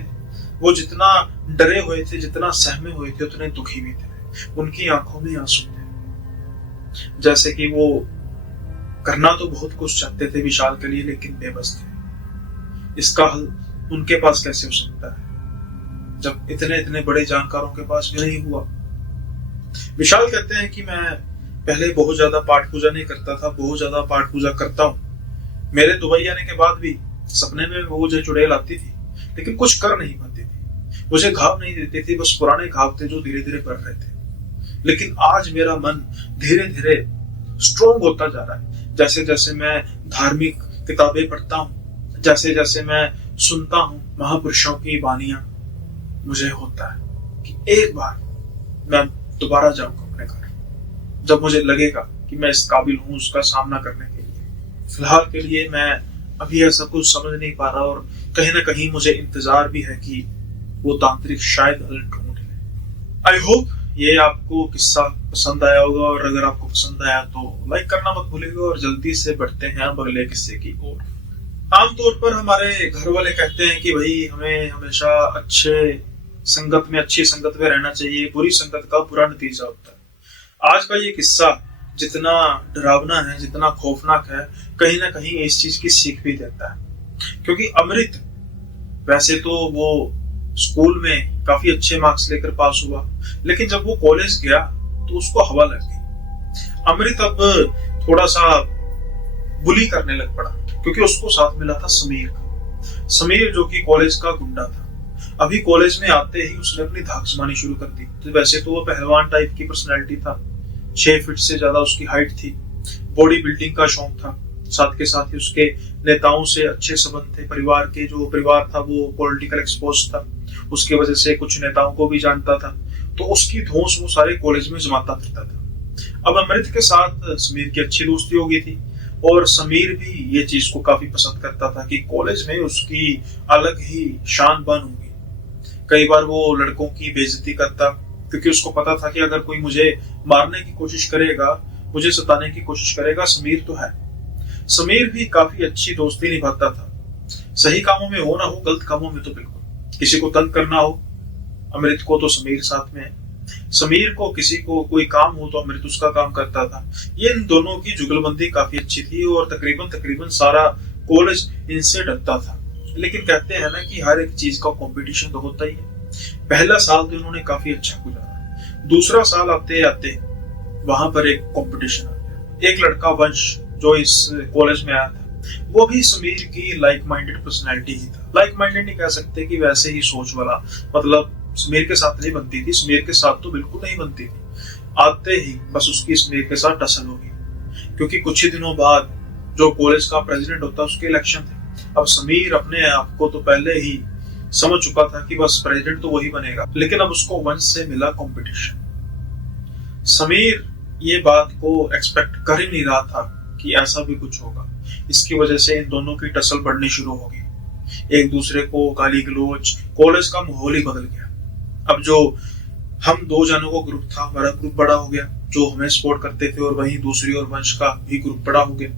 वो जितना डरे हुए थे, जितना सहमे हुए थे, उतने दुखी भी थे। उनकी आंखों में आंसू थे, जैसे कि वो करना तो बहुत कुछ चाहते थे विशाल के लिए, लेकिन बेबस थे। इसका हल उनके पास कैसे हो सकता है जब इतने बड़े जानकारों के पास भी नहीं हुआ। विशाल कहते हैं कि मैं पहले बहुत ज्यादा पाठ पूजा नहीं करता था, बहुत ज्यादा पाठ पूजा करता हूँ। मेरे दुबई आने के बाद भी सपने में वो जो चुड़ैल आती थी, लेकिन कुछ कर नहीं पाती थी, मुझे घाव नहीं देती थी, बस पुराने घाव थे जो धीरे धीरे बढ़ रहे थे। लेकिन आज मेरा मन धीरे धीरे स्ट्रोंग होता जा रहा है। जैसे जैसे मैं धार्मिक किताबें पढ़ता हूँ, जैसे जैसे मैं सुनता हूँ महापुरुषों की वाणियां, मुझे होता है कि एक बार मैं दोबारा जाऊंगा अपने घर, जब मुझे लगेगा कि मैं इस काबिल हूं उसका सामना करने के लिए। फिलहाल के लिए मैं अभी ऐसा कुछ समझ नहीं पा रहा, और कहीं ना कहीं मुझे इंतजार भी है कि वो तांत्रिक शायद हल ढूंढ ले। आई होप ये आपको किस्सा पसंद आया होगा, और अगर आपको पसंद आया तो लाइक करना मत भूलिएगा। और जल्दी से बढ़ते हैं अब अगले किस्से की ओर। आमतौर पर हमारे घर वाले कहते हैं कि भाई हमें हमेशा अच्छी संगत में रहना चाहिए, बुरी संगत का बुरा नतीजा होता है। आज का ये किस्सा जितना डरावना है, जितना खौफनाक है, कहीं ना कहीं इस चीज की सीख भी देता है। क्योंकि अमृत वैसे तो वो स्कूल में काफी अच्छे मार्क्स लेकर पास हुआ, लेकिन जब वो कॉलेज गया तो उसको हवा लग गई। अमृत अब थोड़ा सा बुली करने लग पड़ा, क्योंकि उसको साथ मिला था समीर जो कि कॉलेज का गुंडा था। अभी कॉलेज में आते ही उसने अपनी धाक जमानी शुरू कर दी। तो वैसे तो वो पहलवान टाइप की पर्सनैलिटी था, 6 फीट से ज्यादा उसकी हाइट थी, बॉडी बिल्डिंग का शौक था, साथ के साथ ही उसके नेताओं से अच्छे संबंध थे। परिवार था वो पॉलिटिकल एक्सपोज था, उसकी वजह से कुछ नेताओं को भी जानता था, तो उसकी धौंस वो सारे कॉलेज में जमाता फिरता था। अब अमृत के साथ समीर की अच्छी दोस्ती हो गई थी और समीर भी ये चीज को काफी पसंद करता था कि कॉलेज में उसकी अलग ही शान बान होगी। कई बार वो लड़कों की बेइज्जती करता, क्योंकि उसको पता था कि अगर कोई मुझे मारने की कोशिश करेगा, मुझे सताने की कोशिश करेगा, समीर तो है। समीर भी काफी अच्छी दोस्ती निभाता था, सही कामों में हो ना हो, गलत कामों में तो बिल्कुल। किसी को तंग करना हो अमृत को तो समीर साथ में है, समीर को किसी को कोई काम हो तो अमृत उसका काम करता था। ये इन दोनों की जुगलबंदी काफी अच्छी थी और तकरीबन सारा कॉलेज इनसे डरता था। लेकिन कहते हैं ना कि हर एक चीज का कंपटीशन तो होता ही है। पहला साल तो इन्होंने काफी अच्छा गुजारा, दूसरा साल आते आते वहां पर एक कंपटीशन आ गया। एक लड़का वंश जो इस कॉलेज में आया था, वो भी समीर की लाइक माइंडेड पर्सनैलिटी ही था। लाइक माइंडेड नहीं कह सकते कि वैसे ही सोच वाला, मतलब समीर के साथ नहीं बनती थी, समीर के साथ तो बिल्कुल नहीं बनती थी। आते ही बस उसकी समीर के साथ टसल हो गई, क्योंकि कुछ ही दिनों बाद जो कॉलेज का प्रेसिडेंट होता है उसके इलेक्शन थे। अब समीर अपने आप को तो पहले ही समझ चुका था कि बस प्रेसिडेंट तो वही बनेगा, लेकिन अब उसको वंश से मिला कंपटीशन। समीर ये बात को एक्सपेक्ट कर ही नहीं रहा था कि ऐसा भी कुछ होगा। इसकी वजह से इन दोनों की टसल बढ़नी शुरू हो गई, एक दूसरे को गाली गलौज, कॉलेज का माहौल ही बदल गया। अब जो हम दो जनों का ग्रुप था, हमारा ग्रुप बड़ा हो गया जो हमें सपोर्ट करते थे, और वहीं दूसरी ओर वंश का भी ग्रुप बड़ा हो गया।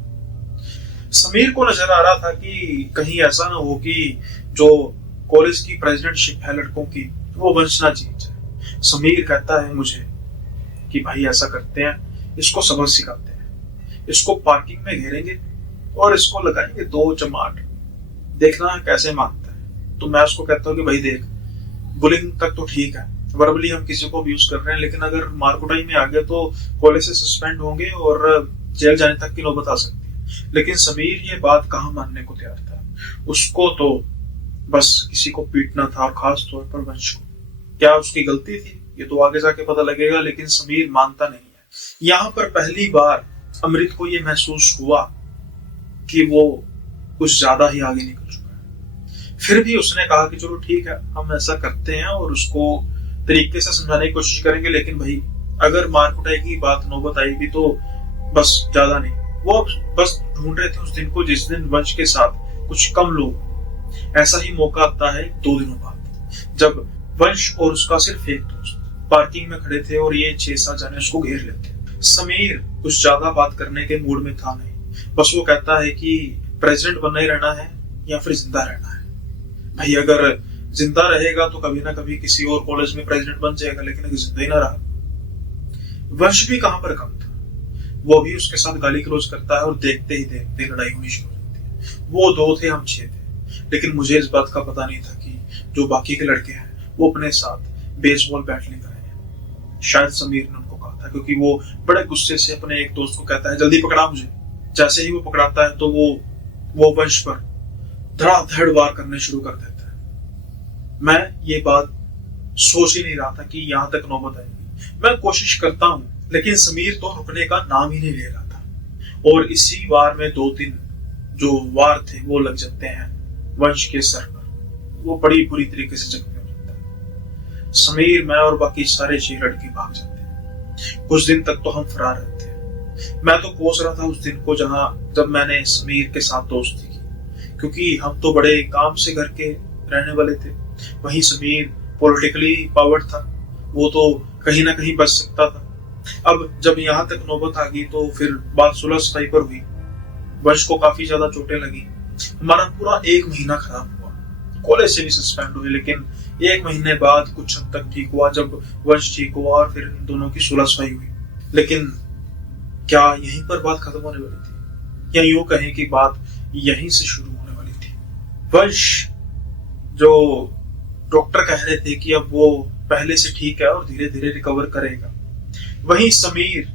समीर को नजर आ रहा था कि कहीं ऐसा ना हो कि जो कॉलेज की प्रेसिडेंटशिप है लड़कों की, वो वंश ना जीत जाए। समीर कहता है मुझे कि भाई ऐसा करते हैं, इसको सबक सिखाते हैं, इसको पार्किंग में घेरेंगे और इसको लगाएंगे 2 चमाट, देखना है कैसे मानता है। तो मैं उसको कहता हूँ कि भाई देख, बुलिंग तक तो ठीक है, वर्बली हम किसी को अब्यूज कर रहे हैं, लेकिन अगर मारकुटाई में आ गए तो कॉलेज से सस्पेंड होंगे और जेल जाने तक की नौबत आ सकती है। लेकिन समीर ये बात कहाँ मानने को तैयार था। उसको तो बस किसी को पीटना था, और खास तौर पर वंश को। क्या उसकी गलती थी ये तो आगे जाके पता लगेगा, लेकिन समीर मानता नहीं है। यहाँ पर पहली बार अमृत को ये महसूस हुआ कि वो कुछ ज्यादा ही आगे निकल चुका है। फिर भी उसने कहा कि चलो ठीक है, हम ऐसा करते हैं और उसको तरीके से समझाने की कोशिश करेंगे, लेकिन भाई अगर मार कुटाई की बात नौबत आएगी तो बस ज्यादा नहीं। वो बस ढूंढ रहे थे उस दिन को जिस दिन वंश के साथ कुछ कम लोग। ऐसा ही मौका आता है 2 दिनों बाद, जब वंश और उसका सिर्फ एक दोस्त पार्किंग में खड़े थे और ये 6-7 जने उसको घेर लेते। समीर कुछ ज्यादा बात करने के मूड में था नहीं, बस वो कहता है कि प्रेसिडेंट बनना ही रहना है या फिर जिंदा रहना है। भाई अगर जिंदा रहेगा तो कभी ना कभी किसी और कॉलेज में प्रेसिडेंट बन जाएगा, लेकिन अगर जिंदा ही ना रहा। वंश भी कहां पर कम था, वो भी उसके साथ गाली गलौज करता है और देखते ही देखते लड़ाई होनी शुरू हो जाती है। वो 2 थे, हम 6 थे, लेकिन मुझे इस बात का पता नहीं था कि जो बाकी के लड़के हैं वो अपने साथ बेसबॉल बैट लेकर आए हैं। शायद समीर ने उनको कहा था, क्योंकि वो बड़े गुस्से से अपने एक दोस्त को कहता है जल्दी पकड़ा मुझे। जैसे ही वो पकड़ाता है तो वो वंश पर धड़ाधड़ वार करने शुरू कर देता है। मैं ये बात सोच ही नहीं रहा था कि यहां तक नौबत आएगी। मैं कोशिश करता हूं, लेकिन समीर तो रुकने का नाम ही नहीं ले रहा था, और इसी वार में 2-3 जो वार थे वो लग जाते हैं वंश के सर पर। वो बड़ी बुरी तरीके से जख्मी हो जाता है। समीर, मैं और बाकी सारे 6 लड़के भाग जाते हैं। कुछ दिन तक तो हम फरार रहते हैं। मैं तो कोस रहा था उस दिन को जब मैंने समीर के साथ दोस्ती की, क्योंकि हम तो बड़े काम से घर के रहने वाले थे। वहीं समीर पॉलिटिकली पावर्ड था, वो तो कहीं ना कहीं बच सकता था। अब जब यहाँ तक नौबत आ गई तो फिर बात सुलह सफाई पर हुई। वंश को काफी ज्यादा चोटें लगी। हमारा पूरा 1 महीना खराब हुआ, कॉलेज से भी सस्पेंड हुए, लेकिन 1 महीने बाद कुछ हद तक ठीक हुआ जब वंश ठीक हुआ और फिर इन दोनों की सुलह सफाई हुई। लेकिन क्या यहीं पर बात खत्म होने वाली थी, या यूं कहें कि बात यहीं से शुरू होने वाली थी। वंश जो डॉक्टर कह रहे थे कि अब वो पहले से ठीक है और धीरे धीरे रिकवर करेगा, वहीं समीर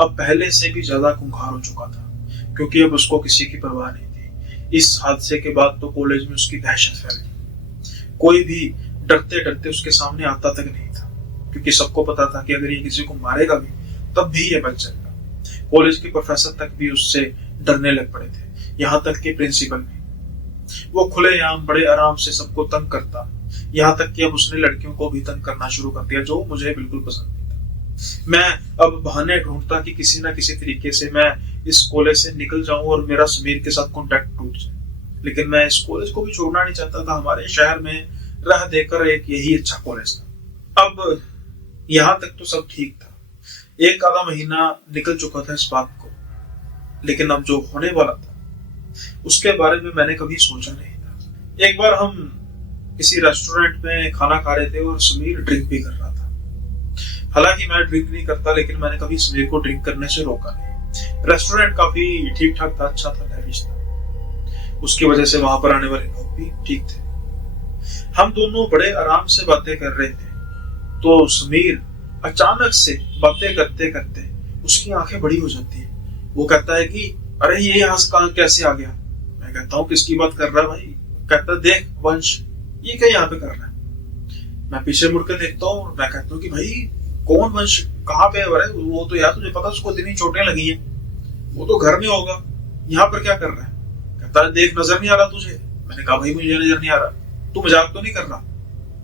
अब पहले से भी ज्यादा खूंखार हो चुका था, क्योंकि अब उसको किसी की परवाह नहीं थी। इस हादसे के बाद तो कॉलेज में उसकी दहशत फैल गई। कोई भी डरते डरते उसके सामने आता तक नहीं था, क्योंकि सबको पता था कि अगर ये किसी को मारेगा भी तब भी ये बच जाएगा। कॉलेज के प्रोफेसर तक भी उससे डरने लग पड़े थे, यहाँ तक कि प्रिंसिपल भी। वो खुलेआम बड़े आराम से सबको तंग करता, यहाँ तक कि अब उसने लड़कियों को भी तंग करना शुरू कर दिया, जो मुझे बिल्कुल पसंद नहीं था। मैं अब बहाने ढूंढता कि किसी ना किसी तरीके से मैं इस कॉलेज से निकल जाऊं और मेरा समीर के साथ कॉन्टेक्ट टूट जाए, लेकिन मैं इस कॉलेज को भी छोड़ना नहीं चाहता था। हमारे शहर में रह देकर एक यही अच्छा कॉलेज था। अब यहाँ तक तो सब ठीक था, एक आधा महीना निकल चुका था इस बात को, लेकिन अब जो होने वाला था उसके बारे में मैंने कभी सोचा नहीं था। एक बार हम किसी रेस्टोरेंट में खाना खा रहे थे और समीर ड्रिंक भी कर रहा था। हालांकि मैं ड्रिंक नहीं करता, लेकिन मैंने कभी समीर को ड्रिंक करने से रोका नहीं। रेस्टोरेंट काफी ठीक ठाक था, अच्छा था, लैविश था, उसकी वजह से वहां पर आने वाले लोग भी ठीक थे। हम दोनों बड़े आराम से बातें कर रहे थे, तो समीर अचानक से बातें करते करते उसकी आंखें बड़ी हो जाती है। वो कहता है कि अरे ये यहाँ से कहाँ कैसे आ गया। मैं कहता हूँ किसकी बात कर रहा है भाई। कहता देख वंश, ये क्या यहाँ पे कर रहा है। मैं पीछे मुड़कर देखता हूँ, मैं कहता हूँ कि भाई कौन वंश, कहाँ पे है। वो तो यार तुझे पता उसको इतनी चोटें लगी है, वो तो घर में होगा, यहाँ पर क्या कर रहा है। कहता है देख नजर नहीं आ रहा तुझे। मैंने कहा भाई मुझे नजर नहीं आ रहा, तू मजाक तो नहीं कर रहा।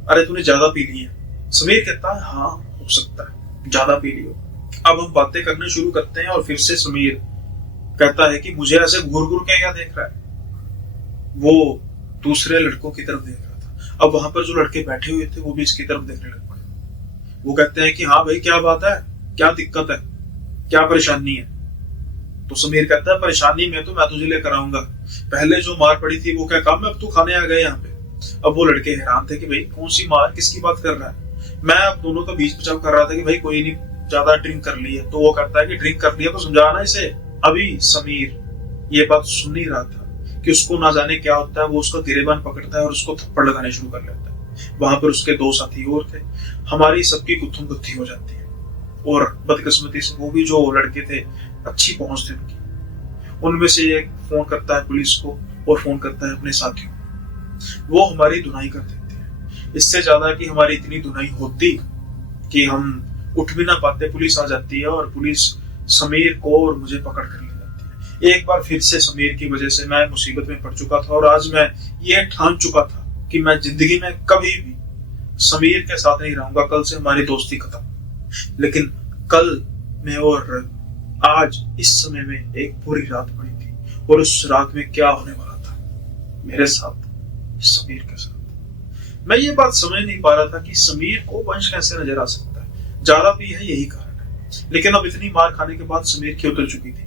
अरे तूने ज्यादा पी ली है। समीर कहता है हाँ हो सकता है ज्यादा पी ली हो। अब हम बातें करने शुरू करते हैं और फिर से समीर कहता है कि मुझे ऐसे घूर घूर के क्या देख रहा है। वो दूसरे लड़कों की तरफ देख रहा था। अब वहां पर जो लड़के बैठे हुए थे वो भी इसकी तरफ देखने लग पड़े। वो कहते हैं कि हाँ भाई क्या बात है, क्या दिक्कत है, क्या परेशानी है। तो समीर कहता है परेशानी में तो मैं तुझे लेकर आऊंगा, पहले जो मार पड़ी थी वो क्या काम है, अब तू खाने आ गए यहाँ पे। अब वो लड़के हैरान थे कि भाई कौन सी मार, किसकी बात कर रहा है। मैं अब दोनों का बीच बचाव कर रहा था कि भाई कोई नहीं, ज्यादा ड्रिंक कर ली है। तो वो कहता है कि ड्रिंक कर लिया तो समझाना इसे। अभी समीर ये बात सुन ही रहा था कि उसको ना जाने क्या होता है, वो उसका गिरेबान पकड़ता है और उसको थप्पड़ लगाने शुरू कर लेता है। वहां पर उसके दो साथी और थे। हमारी सबकी गुत्थम गुत्थी हो जाती है और बदकिस्मती से वो भी जो लड़के थे अच्छी पहुंच थी उनकी। उनमें से एक फोन करता है पुलिस को और फोन करता है अपने साथियों को। वो हमारी धुनाई कर देते हैं। इससे ज्यादा कि हमारी इतनी धुनाई होती कि हम उठ भी ना पाते, पुलिस आ जाती है और पुलिस समीर को और मुझे पकड़ कर ले जाती है। एक बार फिर से समीर की वजह से मैं मुसीबत में पड़ चुका था और आज मैं ये ठान चुका था कि मैं जिंदगी में कभी भी समीर के साथ नहीं रहूंगा। कल से हमारी दोस्ती खत्म। लेकिन कल में और आज इस समय में एक पूरी रात पड़ी थी और उस रात में क्या होने वाला था मेरे साथ, समीर के साथ। मैं ये बात समझ नहीं पा रहा था कि समीर को वंश कैसे नजर आ सकता है। ज्यादा भी है यही कारण है, लेकिन अब इतनी मार खाने के बाद समीर की उतर चुकी थी।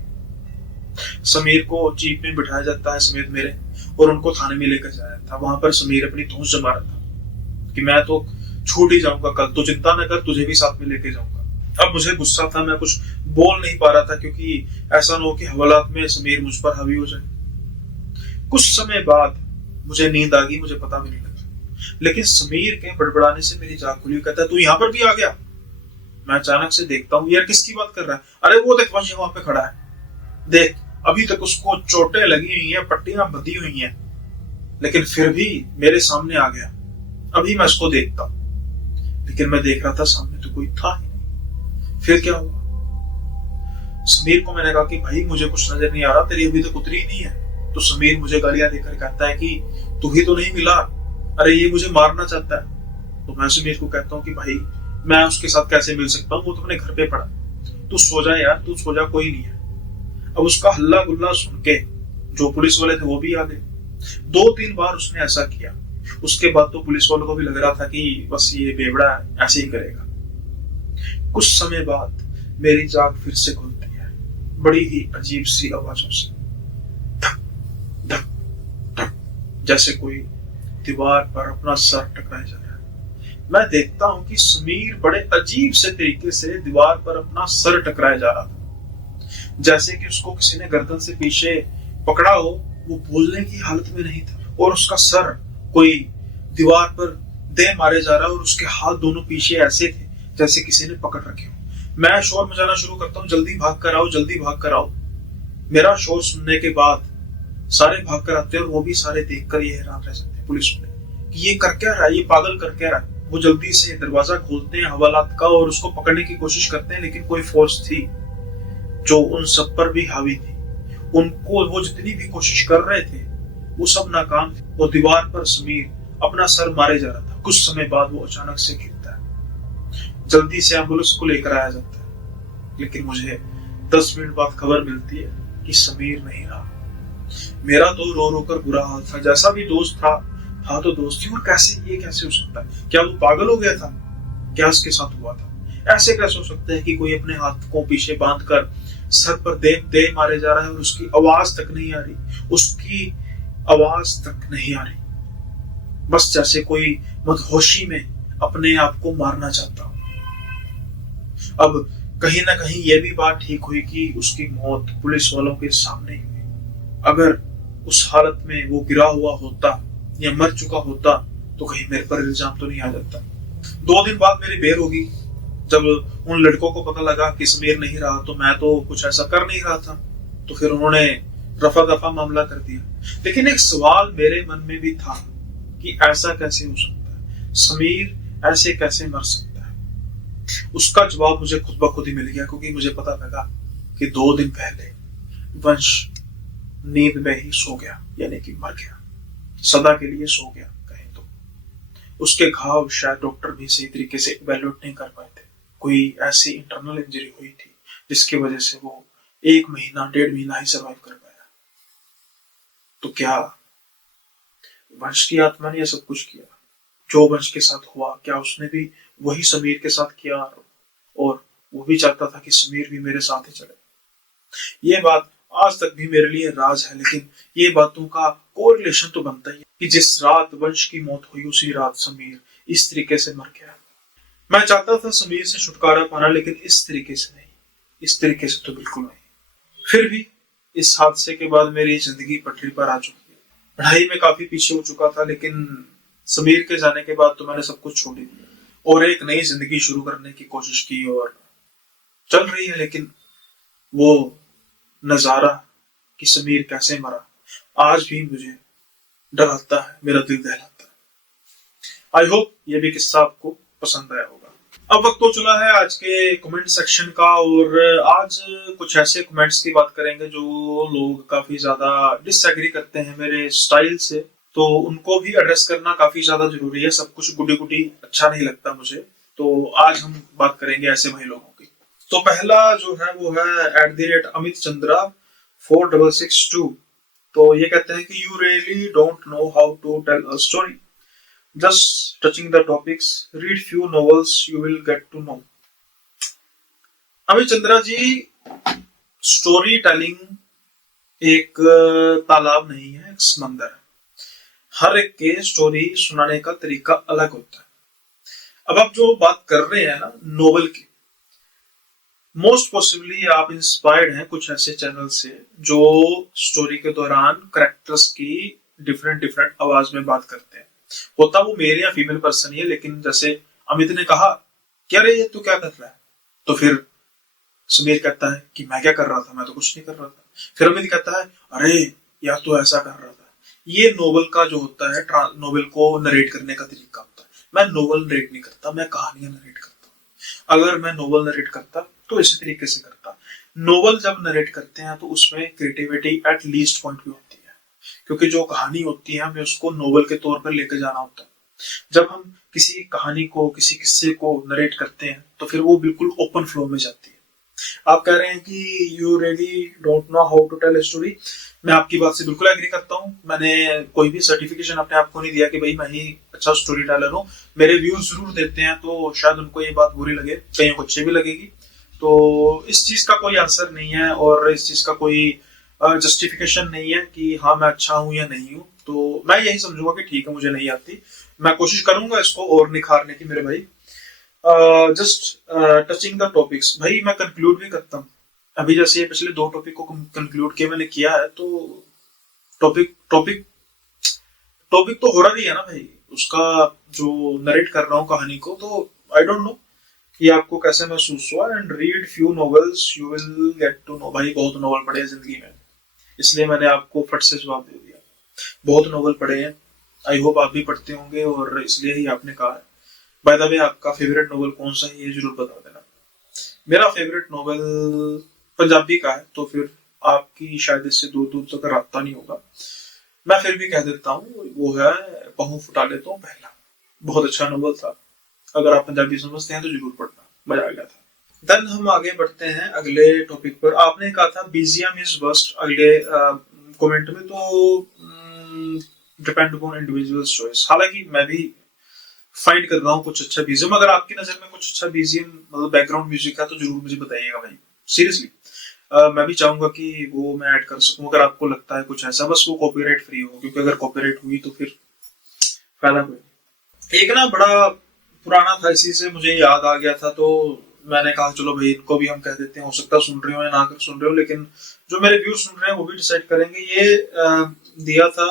समीर को जीप में बिठाया जाता है समेत मेरे, और उनको थाने में लेकर जाया था। वहां पर समीर अपनी धौंस जमा रहा था कि मैं तो छूट ही जाऊंगा कल, तो चिंता न कर, तुझे भी साथ में लेके जाऊंगा। अब मुझे गुस्सा था, मैं कुछ बोल नहीं पा रहा था क्योंकि ऐसा न हो कि हवालात में समीर मुझ पर हावी हो जाए। कुछ समय बाद मुझे नींद आ गई, मुझे पता भी नहीं लगा, लेकिन समीर के बड़बड़ाने से मेरी जाग खुली। कहता है तू यहाँ पर भी आ गया। मैं अचानक से देखता हूँ यार किसकी बात कर रहा है। अरे वो देख वंश वहां पे खड़ा है, देख अभी तक उसको चोटें लगी हुई हैं, पट्टियां बंधी हुई हैं, लेकिन फिर भी मेरे सामने आ गया। अभी मैं उसको देखता हूं, लेकिन मैं देख रहा था सामने तो कोई था ही नहीं। फिर क्या हुआ, समीर को मैंने कहा कि भाई मुझे कुछ नजर नहीं आ रहा, तेरी अभी तक उतरी नहीं है। तो समीर मुझे गालियां देकर कहता है कि तू ही तो नहीं मिला, अरे ये मुझे मारना चाहता है। तो मैं समीर को कहता हूँ कि भाई मैं उसके साथ कैसे मिल सकता हूँ, वो तो अपने घर पे पड़ा, तू सो जा यार, तू सो जा, कोई नहीं है। अब उसका हल्ला गुल्ला सुन के जो पुलिस वाले थे वो भी आ गए। 2-3 बार उसने ऐसा किया। उसके बाद तो पुलिस वालों को भी लग रहा था कि बस ये बेवड़ा ऐसे ही करेगा। कुछ समय बाद मेरी जाग फिर से खुलती है, बड़ी ही अजीब सी आवाजों से, धक धक धक, जैसे कोई दीवार पर अपना सर टकराए जा रहा है। मैं देखता हूं कि समीर बड़े अजीब से तरीके से दीवार पर अपना सर टकराए जा रहा था, जैसे कि उसको किसी ने गर्दन से पीछे पकड़ा हो। वो बोलने की हालत में नहीं था और उसका सर कोई दीवार पर दे मारे जा रहा है और उसके हाथ दोनों पीछे ऐसे थे जैसे किसी ने पकड़ रखे हो। मैं शोर मचाना शुरू करता हूँ, जल्दी भाग कर आओ, जल्दी भाग कर आओ। मेरा शोर सुनने के बाद सारे भाग कर आते हैं और वो भी सारे देखकर ये हैरान रह जाते हैं पुलिस वाले कि ये कर क्या रहा है, ये पागल कर क्या रहा है। वो जल्दी से दरवाजा खोलते हैं हवालात का और उसको पकड़ने की कोशिश करते हैं, लेकिन कोई फोर्स थी जो उन सब पर भी हावी थी। उनको वो जितनी भी कोशिश कर रहे थे वो सब नाकाम थे। वो दीवार पर समीर अपना सर मारे जा रहा था। कुछ समय बाद वो अचानक से गिरता है। जल्दी से एम्बुलेंस को लेकर आया जाता है, लेकिन मुझे 10 मिनट बाद खबर मिलती है कि समीर नहीं रहा। मेरा तो रो रो कर बुरा हाल था। जैसा भी दोस्त था तो दोस्त ही, और कैसे, ये कैसे हो सकता है? क्या वो पागल हो गया था? क्या उसके साथ हुआ था? ऐसे कैसे हो सकता है कि कोई अपने हाथ को पीछे बांध कर सर पर दे मारे जा रहा है और उसकी आवाज तक नहीं आ रही, उसकी आवाज तक नहीं आ रही, बस जैसे कोई मदहोशी में अपने आप को मारना चाहता हो। अब कहीं ना कहीं ये भी बात ठीक हुई कि उसकी मौत पुलिस वालों के सामने ही हुई। अगर उस हालत में वो गिरा हुआ होता या मर चुका होता तो कहीं मेरे पर इल्जाम तो नहीं आ जाता। 2 दिन बाद मेरी बेर होगी। जब उन लड़कों को पता लगा कि समीर नहीं रहा तो मैं तो कुछ ऐसा कर नहीं रहा था, तो फिर उन्होंने रफा दफा मामला कर दिया। लेकिन एक सवाल मेरे मन में भी था कि ऐसा कैसे हो सकता है, समीर ऐसे कैसे मर सकता है? उसका जवाब मुझे खुद ब खुद ही मिल गया, क्योंकि मुझे पता लगा कि 2 दिन पहले वंश नींद में ही सो गया, यानी कि मर गया, सदा के लिए सो गया कहें तो। उसके घाव शायद डॉक्टर भी सही तरीके से इवैल्यूएट नहीं कर पाए थे। कोई ऐसी इंटरनल इंजरी हुई थी जिसकी वजह से वो 1 महीना 1.5 महीना ही सर्वाइव कर पाया। तो क्या वंश की आत्मा ने यह सब कुछ किया जो वंश के साथ हुआ? क्या उसने भी वही समीर के साथ किया और वो भी चाहता था कि समीर भी मेरे साथ ही चले? ये बात आज तक भी मेरे लिए राज है, लेकिन ये बातों का कोरिलेशन तो बनता ही है कि जिस रात वंश की मौत हुई उसी रात समीर इस तरीके से मर गया। मैं चाहता था समीर से छुटकारा पाना, लेकिन इस तरीके से नहीं, इस तरीके से तो बिल्कुल नहीं। फिर भी इस हादसे के बाद मेरी जिंदगी पटरी पर आ चुकी है। पढ़ाई में काफी पीछे हो चुका था, लेकिन समीर के जाने के बाद तो मैंने सब कुछ छोड़ ही दिया और एक नई जिंदगी शुरू करने की कोशिश की और चल रही है। लेकिन वो नजारा कि समीर कैसे मरा आज भी मुझे डराता है, मेरा दिल दहलाता है। आई होप ये भी किस्सा आपको पसंद आया होगा। अब वक्त तो चला है आज के कमेंट सेक्शन का, और आज कुछ ऐसे कमेंट्स की बात करेंगे जो लोग काफी ज्यादा डिसएग्री करते हैं मेरे स्टाइल से, तो उनको भी एड्रेस करना काफी ज्यादा जरूरी है। सब कुछ गुडी गुडी अच्छा नहीं लगता मुझे, तो आज हम बात करेंगे ऐसे भाई लोगों की। तो पहला जो है वो है @अमित चंद्रा 4662। तो ये कहते हैं कि you really don't know how to tell a story, just touching the topics, read few novels, you will get to know. Amit Chandra ji, story telling एक तालाब नहीं है, एक समंदर है। हर एक के स्टोरी सुनाने का तरीका अलग होता है। अब आप जो बात कर रहे हैं ना नोवेल की, मोस्ट पॉसिबली आप इंस्पायर्ड हैं कुछ ऐसे चैनल से जो स्टोरी के दौरान कैरेक्टर्स की डिफरेंट आवाज में बात करते हैं। होता वो मेल या फीमेल पर्सन ही है, लेकिन जैसे अमित ने कहा कि अरे ये तू क्या कर रहा है, तो फिर समीर कहता है कि मैं क्या कर रहा था, मैं तो कुछ नहीं कर रहा था। फिर अमित कहता है अरे यार तू ऐसा कर रहा था। ये नोवेल का जो होता है, नोवेल को नरेट करने का तरीका होता है। मैं नोवेल नरेट नहीं करता, मैं कहानियां नरेट करता। अगर मैं नोवेल नरेट करता तो इसी तरीके से करता। नोवेल जब नरेट करते हैं तो उसमें क्रिएटिविटी एट लीस्ट पॉइंट भी होती है, क्योंकि जो कहानी होती है हमें उसको नोवेल के तौर पर लेकर जाना होता है। जब हम किसी कहानी को, किसी किस्से को नरेट करते हैं तो फिर वो बिल्कुल ओपन फ्लो में जाती है। आप कह रहे हैं कि you really don't know how to tell a story, मैं आपकी बात से बिल्कुल एग्री करता हूँ। मैंने कोई भी सर्टिफिकेशन अपने आप को नहीं दिया कि भाई मैं ही अच्छा स्टोरी टेलर हूँ। मेरे व्यूज जरूर देते हैं, तो शायद उनको ये बात बुरी लगे, कहीं को अच्छी भी लगेगी। तो इस चीज का कोई आंसर नहीं है और इस चीज का कोई जस्टिफिकेशन नहीं है कि हाँ मैं अच्छा हूँ या नहीं हूँ। तो मैं यही समझूंगा कि ठीक है, मुझे नहीं आती, मैं कोशिश करूंगा इसको और निखारने की मेरे भाई। जस्ट टचिंग द टॉपिक्स, भाई मैं कंक्लूड भी करता हूँ। अभी जैसे ये पिछले 2 टॉपिक को कंक्लूड किया मैंने किया है, तो टॉपिक टॉपिक टॉपिक तो हो रहा ही है ना भाई, उसका जो नरेट कर रहा हूँ कहानी को। तो आई डोंट नो कि आपको कैसे महसूस हुआ। And read few novels, you will get to know. भाई बहुत नॉवल पढ़े हैं जिंदगी में, इसलिए मैंने आपको फट से जवाब दे दिया। बहुत नॉवल पढ़े हैं, आई होप आप भी पढ़ते होंगे और इसलिए ही आपने कहा है। बाय द वे, आपका फेवरेट नॉवल कौन सा है ये जरूर बता देना। मेरा फेवरेट नॉवल पंजाबी का है, तो फिर आपकी शायद इससे दूर दूर तक रास्ता नहीं होगा। मैं फिर भी कह देता हूँ, वो है पहुं फुटा ले तो पहला। बहुत अच्छा नोवेल था। अगर आप पंजाबी समझते हैं तो जरूर पढ़ना, मजा आ गया था। देन हम आगे बढ़ते हैं अगले टॉपिक पर। आपने कहा था बीजीएम इज वर्स्ट अगले कमेंट में, तो डिपेंड अपॉन इंडिविजुअल्स चॉइस। हालांकि मैं भी फाइंड कर रहा हूँ कुछ अच्छा बीजीएम। अगर आपकी नजर में कुछ अच्छा बीजीएम मतलब बैकग्राउंड म्यूजिक है तो जरूर मुझे बताइएगा भाई, सीरियसली। मैं भी चाहूंगा कि वो मैं ऐड कर सकूं अगर आपको लगता है कुछ ऐसा, बस वो कॉपीराइट फ्री हो, क्योंकि अगर कॉपीराइट हुई तो फिर फायदा कोई नहीं। एक ना बड़ा पुराना था, इसी से मुझे याद आ गया था, तो मैंने कहा चलो भाई इनको भी हम कह देते हैं, हो सकता है सुन रहे हो या ना कर सुन रहे हो, लेकिन जो मेरे व्यूज सुन रहे हैं वो भी डिसाइड करेंगे। ये दिया था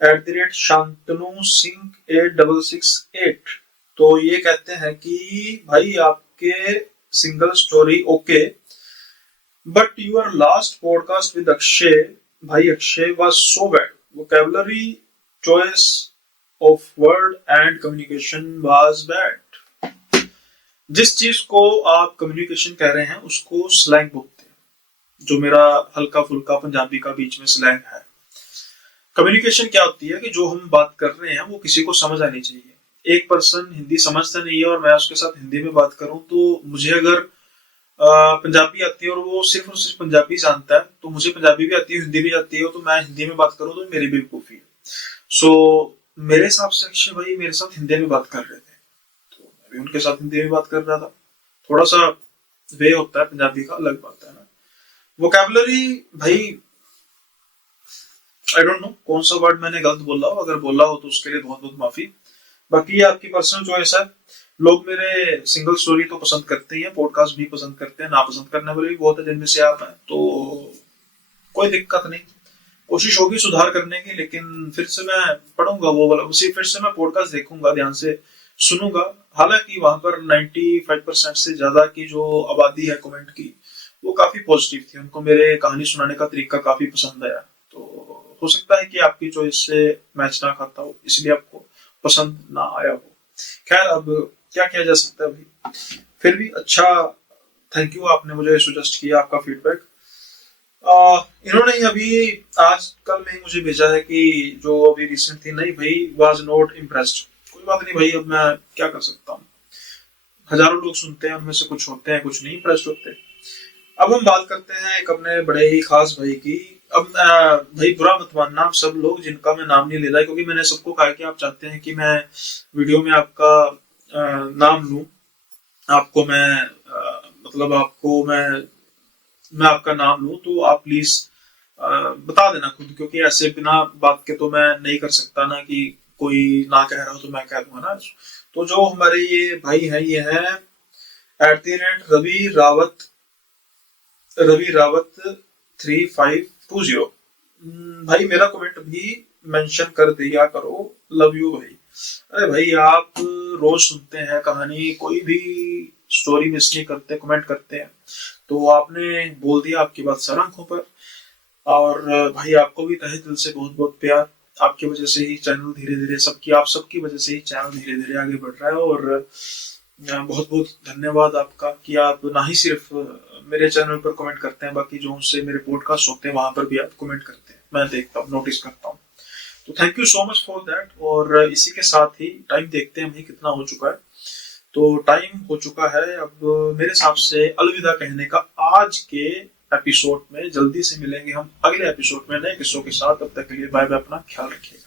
@शांतनु सिंह 8668। तो ये कहते हैं कि भाई आपके single story okay, but your last podcast with Akshay, भाई Akshay was so bad, vocabulary choice of word and communication was bad. जिस चीज को आप कम्युनिकेशन कह रहे हैं उसको स्लैंग बोलते हैं, जो मेरा हल्का फुल्का पंजाबी का बीच में स्लैंग है। कम्युनिकेशन क्या होती है कि जो हम बात कर रहे हैं वो किसी को समझ आनी चाहिए। एक पर्सन हिंदी समझता नहीं है और मैं उसके साथ हिंदी में बात करूं, तो मुझे अगर पंजाबी आती है और वो सिर्फ और सिर्फ पंजाबी जानता है, तो मुझे पंजाबी भी आती है, हिंदी भी आती है, तो मैं हिंदी में बात करूं तो मेरी बेवकूफी है। सो मेरे हिसाब से अक्षय भाई मेरे साथ हिंदी में बात कर रहे थे, तो मैं भी उनके साथ हिंदी में बात कर रहा था। थोड़ा सा वे होता है पंजाबी का, अलग बात है ना। वोकैबुलरी भाई आई डोंट नो कौन सा वर्ड मैंने गलत बोला हो, अगर बोला हो तो उसके लिए बहुत बहुत माफी। बाकी ये आपकी पर्सनल चॉइस है। लोग मेरे सिंगल स्टोरी तो पसंद करते ही हैं, पॉडकास्ट भी पसंद करते हैं, ना पसंद करने वाले भी बहुत है जिनमें से आप हैं, तो कोई दिक्कत नहीं। कोशिश होगी सुधार करने की, लेकिन फिर से मैं पढ़ूंगा वो वाला, उसी फिर से मैं पॉडकास्ट देखूंगा, ध्यान से सुनूंगा। हालांकि वहां पर 95% से ज्यादा की जो आबादी है कमेंट की, वो काफी पॉजिटिव थी, उनको मेरे कहानी सुनाने का तरीका काफी पसंद आया। तो हो सकता है कि आपकी चॉइस से मैच ना खाता हो, इसलिए आपको पसंद ना आया हो। खैर अब क्या किया जा सकता है भाई, फिर भी अच्छा, थैंक यू आपने मुझे सजेस्ट किया, आपका फीडबैक। इन्होंने ही अभी आज कल में ही मुझे भेजा है कि जो अभी रिसेंट थी, नहीं भाई वाज नॉट इम्प्रेस्ड। कोई बात नहीं भाई, अब मैं क्या कर सकता हूँ, हजारों लोग सुनते हैं, उनमें से कुछ होते हैं कुछ नहीं इम्प्रेस्ड होते। अब हम बात करते हैं एक अपने बड़े ही खास भाई की। अब भाई बुरा मत मानना आप सब लोग जिनका मैं नाम नहीं ले रहा, क्योंकि मैंने सबको कहा कि आप चाहते हैं कि मैं वीडियो में आपका नाम लूं, आपको मैं मतलब आपको मैं आपका नाम लूं, तो आप प्लीज बता देना खुद, क्योंकि ऐसे बिना बात के तो मैं नहीं कर सकता ना, कि कोई ना कह रहा हो तो मैं कह दूंगा ना। तो जो हमारे ये भाई है, ये है @रवि रावत 3520। भाई मेरा कमेंट भी मेंशन कर दिया करो, लव यू भाई। अरे भाई आप रोज सुनते हैं कहानी, कोई भी स्टोरी मिस नहीं करते, कमेंट करते हैं, तो आपने बोल दिया, आपकी बात सर आंखों पर। और भाई आपको भी तहे दिल से बहुत बहुत प्यार। आपकी वजह से ही चैनल धीरे धीरे आप सबकी वजह से ही चैनल धीरे धीरे आगे बढ़ रहा है। और बहुत बहुत धन्यवाद आपका कि आप ना ही सिर्फ मेरे चैनल पर कमेंट करते हैं, बाकी जो उनसे मेरे पॉडकास्ट होते हैं वहां पर भी आप कमेंट करते हैं, मैं देखता हूँ, नोटिस करता हूँ। तो thank you so much for that. और इसी के साथ ही टाइम देखते हैं भाई कितना हो चुका है। तो टाइम हो चुका है अब मेरे हिसाब से अलविदा कहने का आज के एपिसोड में। जल्दी से मिलेंगे हम अगले एपिसोड में नए किस्सों के साथ, तब तक के लिए बाय बाय, अपना ख्याल रखिएगा।